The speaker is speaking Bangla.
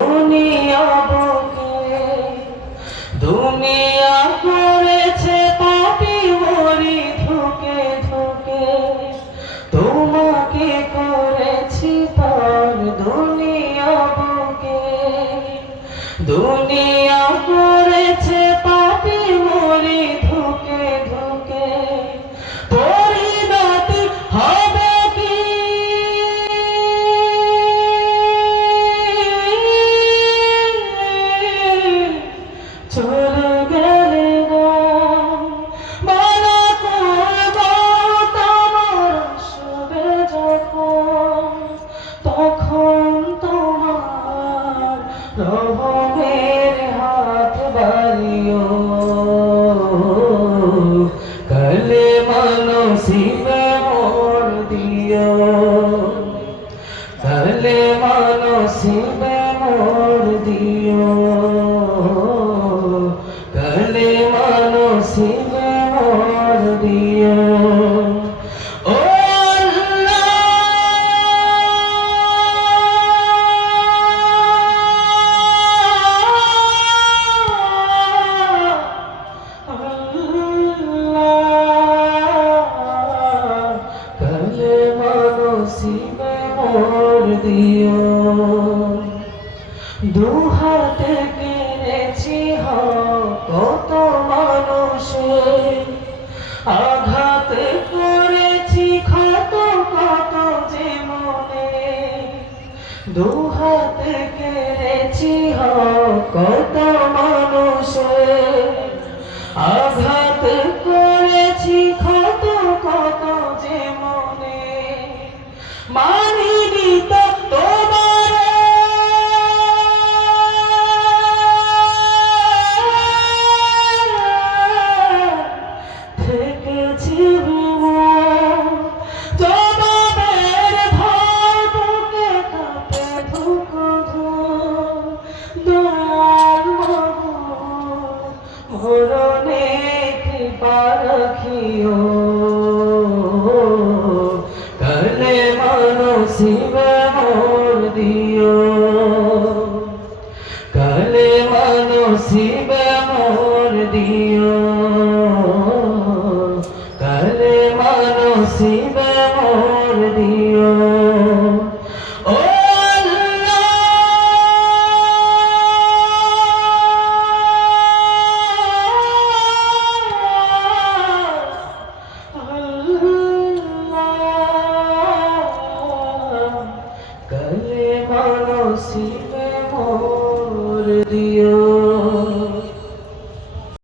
দুনিয়া বুকে দুনিয়া করেছে পাপি মরি ধুকে ধুকে, তোমাকে করেছি পার দুনিয়া বুকে। দুনিয়া করেছে পাপি মরি ধুকে ধুকে, পরিণতি হবে কি চলে গেলে মানা করব তোমার আসবে যখন, তখন তোমার রহমের হাত বাড়িও, কালেমা নসিবে মোর দিও, কালেমা নসিবে মোর দিও, কালেমা নসিবে মোর দিও। ও কালেমা নসিবে মোর দিও। দুহাতে কেড়েছি কত মানুষের, আঘাত করেছি ক্ষত কত যে মনে। দুহাতে কেড়েছি কত মানুষের, আঘাত করেছি ক্ষত কত যে মনে। মানিনি তো তোমার থেকেছি জবাবের ভয় বুকে কাঁপে ধুক ধুক, দয়াল মাবুদ মরণে কৃপা রাখিও, কালেমা নসিবে মোর দিও, কালেমা নসিবে মোর দিও, কালেমা নসিবে মোর দিও। ও কালেমা নসিবে মোর দিও।